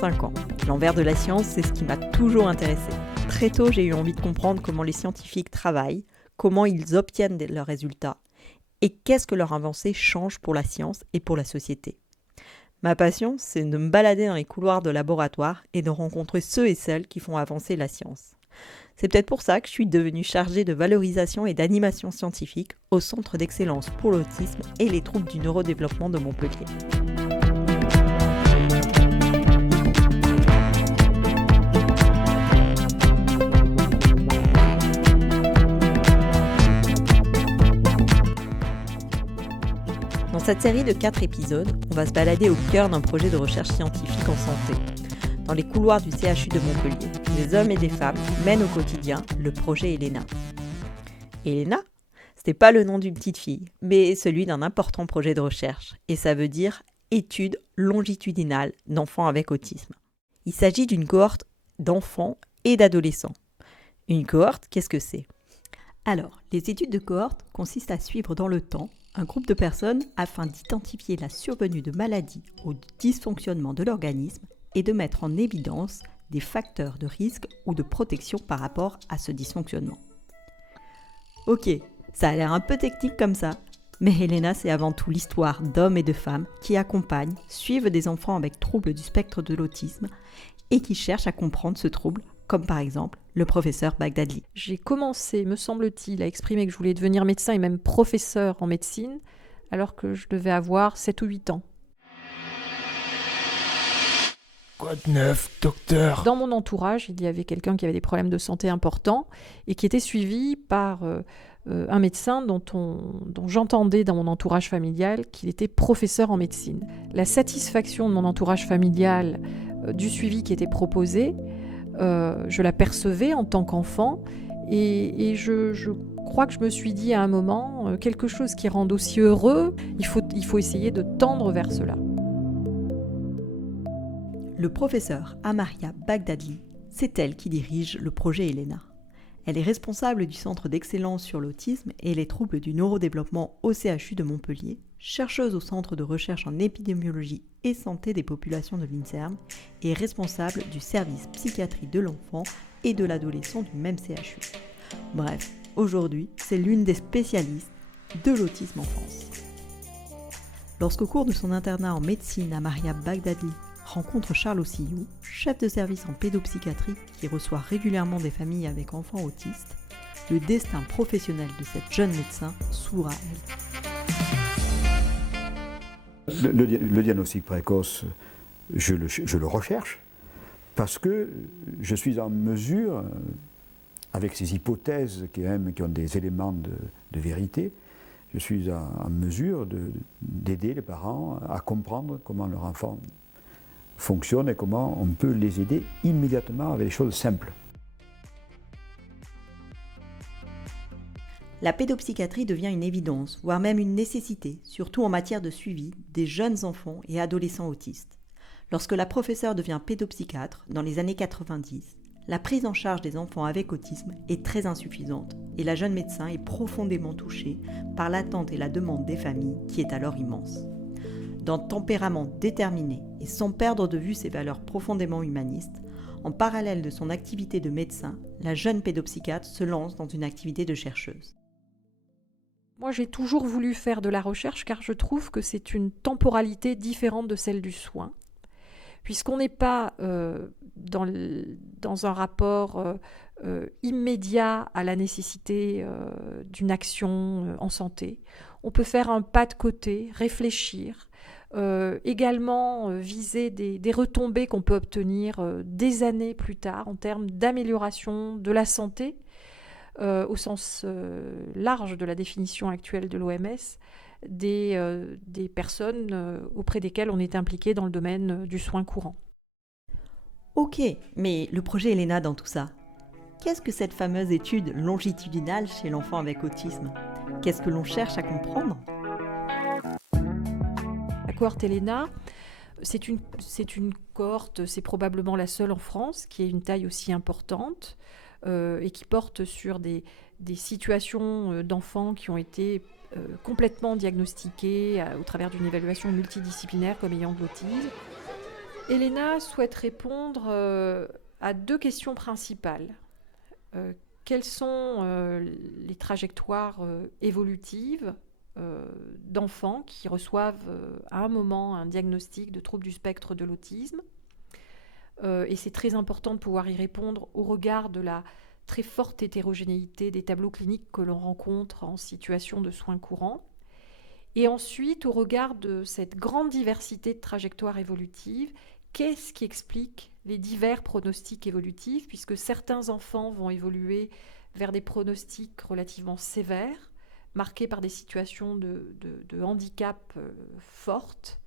25 ans. L'envers de la science, c'est ce qui m'a toujours intéressée. Très tôt, j'ai eu envie de comprendre comment les scientifiques travaillent, comment ils obtiennent leurs résultats, et qu'est-ce que leur avancée change pour la science et pour la société. Ma passion, c'est de me balader dans les couloirs de laboratoire et de rencontrer ceux et celles qui font avancer la science. C'est peut-être pour ça que je suis devenue chargée de valorisation et d'animation scientifique au Centre d'excellence pour l'autisme et les troubles du neurodéveloppement de Montpellier. Dans cette série de 4 épisodes, on va se balader au cœur d'un projet de recherche scientifique en santé. Dans les couloirs du CHU de Montpellier, des hommes et des femmes mènent au quotidien le projet Elena. Elena, c'était pas le nom d'une petite fille, mais celui d'un important projet de recherche, et ça veut dire étude longitudinale d'enfants avec autisme. Il s'agit d'une cohorte d'enfants et d'adolescents. Une cohorte, qu'est-ce que c'est ? Alors, les études de cohorte consistent à suivre dans le temps un groupe de personnes afin d'identifier la survenue de maladies ou de dysfonctionnements de l'organisme et de mettre en évidence des facteurs de risque ou de protection par rapport à ce dysfonctionnement. Ok, ça a l'air un peu technique comme ça, mais Elena, c'est avant tout l'histoire d'hommes et de femmes qui accompagnent, suivent des enfants avec troubles du spectre de l'autisme et qui cherchent à comprendre ce trouble, comme par exemple le professeur Bagdadli. J'ai commencé, me semble-t-il, à exprimer que je voulais devenir médecin et même professeur en médecine, alors que je devais avoir 7 ou 8 ans. Quoi de neuf, docteur ? Dans mon entourage, il y avait quelqu'un qui avait des problèmes de santé importants et qui était suivi par un médecin dont j'entendais dans mon entourage familial qu'il était professeur en médecine. La satisfaction de mon entourage familial du suivi qui était proposé, je la percevais en tant qu'enfant et je crois que je me suis dit à un moment, quelque chose qui rende aussi heureux, il faut essayer de tendre vers cela. Le professeur Amaria Bagdadli, c'est elle qui dirige le projet Elena. Elle est responsable du Centre d'excellence sur l'autisme et les troubles du neurodéveloppement au CHU de Montpellier, chercheuse au Centre de recherche en épidémiologie et santé des populations de l'INSERM et responsable du service psychiatrie de l'enfant et de l'adolescent du même CHU. Bref, aujourd'hui, c'est l'une des spécialistes de l'autisme en France. Lorsqu'au cours de son internat en médecine, Amaria Bagdadli rencontre Charles Ossillou, chef de service en pédopsychiatrie qui reçoit régulièrement des familles avec enfants autistes, le destin professionnel de cette jeune médecin s'ouvre à elle. Le diagnostic précoce, je le recherche parce que je suis en mesure, avec ces hypothèses qui ont des éléments de vérité, je suis en mesure d'aider les parents à comprendre comment leur enfant fonctionne et comment on peut les aider immédiatement avec des choses simples. La pédopsychiatrie devient une évidence, voire même une nécessité, surtout en matière de suivi des jeunes enfants et adolescents autistes. Lorsque la professeure devient pédopsychiatre, dans les années 90, la prise en charge des enfants avec autisme est très insuffisante et la jeune médecin est profondément touchée par l'attente et la demande des familles qui est alors immense. D'un tempérament déterminé et sans perdre de vue ses valeurs profondément humanistes, en parallèle de son activité de médecin, la jeune pédopsychiatre se lance dans une activité de chercheuse. Moi, j'ai toujours voulu faire de la recherche car je trouve que c'est une temporalité différente de celle du soin, puisqu'on n'est pas dans un rapport immédiat à la nécessité d'une action en santé. On peut faire un pas de côté, réfléchir, également viser des retombées qu'on peut obtenir des années plus tard en termes d'amélioration de la santé, au sens large de la définition actuelle de l'OMS, des personnes auprès desquelles on est impliqué dans le domaine du soin courant. Ok, mais le projet Elena dans tout ça, qu'est-ce que cette fameuse étude longitudinale chez l'enfant avec autisme ? Qu'est-ce que l'on cherche à comprendre ? La cohorte Elena, c'est une cohorte, c'est probablement la seule en France, qui ait une taille aussi importante et qui porte sur des situations d'enfants qui ont été complètement diagnostiqués au travers d'une évaluation multidisciplinaire comme ayant de l'autisme. Elena souhaite répondre à 2 questions principales. Quelles sont les trajectoires évolutives d'enfants qui reçoivent à un moment un diagnostic de trouble du spectre de l'autisme. Et c'est très important de pouvoir y répondre au regard de la très forte hétérogénéité des tableaux cliniques que l'on rencontre en situation de soins courants. Et ensuite, au regard de cette grande diversité de trajectoires évolutives, qu'est-ce qui explique les divers pronostics évolutifs, puisque certains enfants vont évoluer vers des pronostics relativement sévères, marqués par des situations de handicap fortes,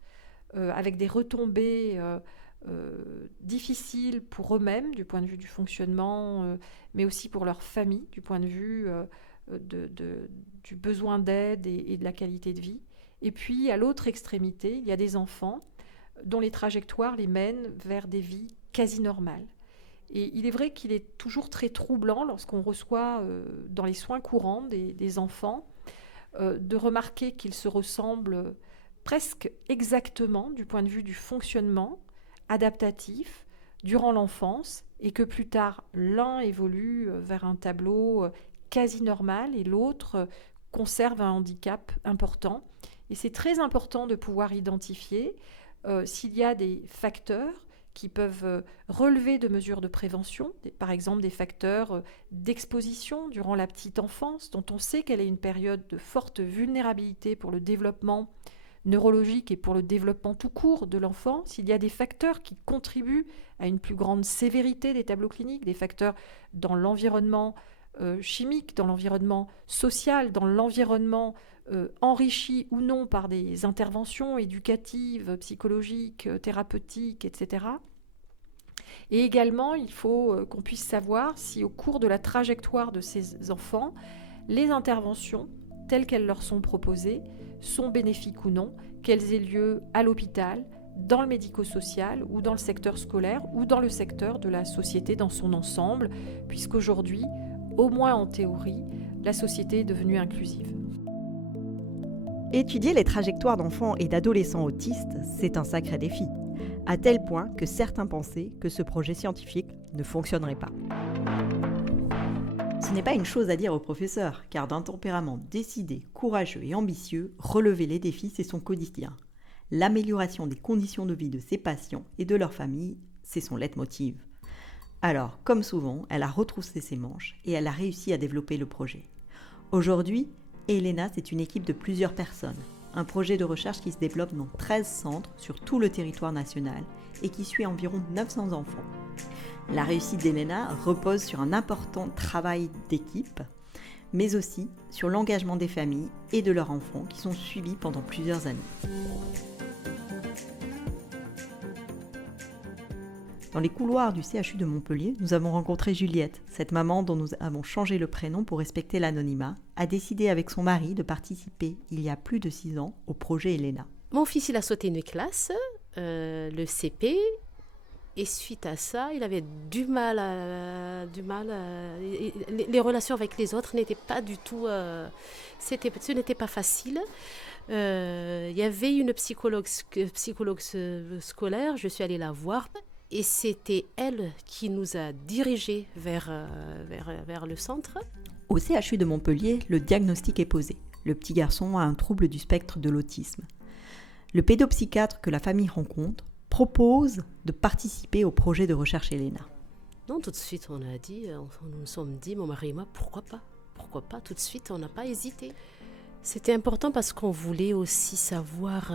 avec des retombées difficiles pour eux-mêmes du point de vue du fonctionnement, mais aussi pour leur famille du point de vue du besoin d'aide et de la qualité de vie. Et puis, à l'autre extrémité, il y a des enfants dont les trajectoires les mènent vers des vies quasi normales. Et il est vrai qu'il est toujours très troublant lorsqu'on reçoit dans les soins courants des enfants de remarquer qu'ils se ressemblent presque exactement du point de vue du fonctionnement adaptatif durant l'enfance et que plus tard l'un évolue vers un tableau quasi normal et l'autre conserve un handicap important. Et c'est très important de pouvoir identifier s'il y a des facteurs qui peuvent relever de mesures de prévention, par exemple des facteurs d'exposition durant la petite enfance, dont on sait qu'elle est une période de forte vulnérabilité pour le développement neurologique et pour le développement tout court de l'enfant, s'il y a des facteurs qui contribuent à une plus grande sévérité des tableaux cliniques, des facteurs dans l'environnement chimique, dans l'environnement social, dans l'environnement enrichi ou non par des interventions éducatives, psychologiques, thérapeutiques, etc. Et également, il faut qu'on puisse savoir si au cours de la trajectoire de ces enfants, les interventions telles qu'elles leur sont proposées sont bénéfiques ou non, qu'elles aient lieu à l'hôpital, dans le médico-social ou dans le secteur scolaire ou dans le secteur de la société dans son ensemble, puisqu'aujourd'hui, au moins en théorie, la société est devenue inclusive. Étudier les trajectoires d'enfants et d'adolescents autistes, c'est un sacré défi, à tel point que certains pensaient que ce projet scientifique ne fonctionnerait pas. Ce n'est pas une chose à dire aux professeurs, car d'un tempérament décidé, courageux et ambitieux, relever les défis, c'est son quotidien. L'amélioration des conditions de vie de ses patients et de leurs familles, c'est son leitmotiv. Alors, comme souvent, elle a retroussé ses manches et elle a réussi à développer le projet. Aujourd'hui, Elena, c'est une équipe de plusieurs personnes. Un projet de recherche qui se développe dans 13 centres sur tout le territoire national et qui suit environ 900 enfants. La réussite d'Elena repose sur un important travail d'équipe, mais aussi sur l'engagement des familles et de leurs enfants qui sont suivis pendant plusieurs années. Dans les couloirs du CHU de Montpellier, nous avons rencontré Juliette. Cette maman dont nous avons changé le prénom pour respecter l'anonymat, a décidé avec son mari de participer il y a plus de 6 ans au projet Elena. Mon fils, il a sauté une classe, le CP, et suite à ça, il avait du mal. Les relations avec les autres n'étaient pas du tout. Ce n'était pas facile. Il y avait une psychologue scolaire, je suis allée la voir. Et c'était elle qui nous a dirigés vers le centre. Au CHU de Montpellier, le diagnostic est posé. Le petit garçon a un trouble du spectre de l'autisme. Le pédopsychiatre que la famille rencontre propose de participer au projet de recherche Elena. Non, tout de suite, on nous sommes dit, mon mari et moi, pourquoi pas ? Pourquoi pas ? Tout de suite, on n'a pas hésité. C'était important parce qu'on voulait aussi savoir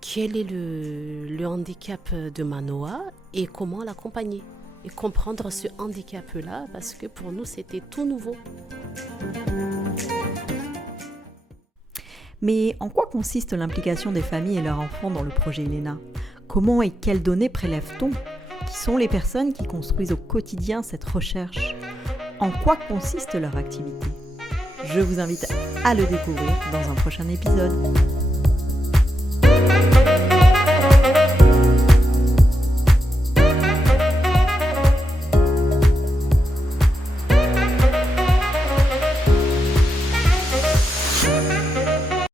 quel est le handicap de Manoa et comment l'accompagner. Et comprendre ce handicap-là, parce que pour nous, c'était tout nouveau. Mais en quoi consiste l'implication des familles et leurs enfants dans le projet Elena ? Comment et quelles données prélève-t-on ? Qui sont les personnes qui construisent au quotidien cette recherche ? En quoi consiste leur activité ? Je vous invite à le découvrir dans un prochain épisode.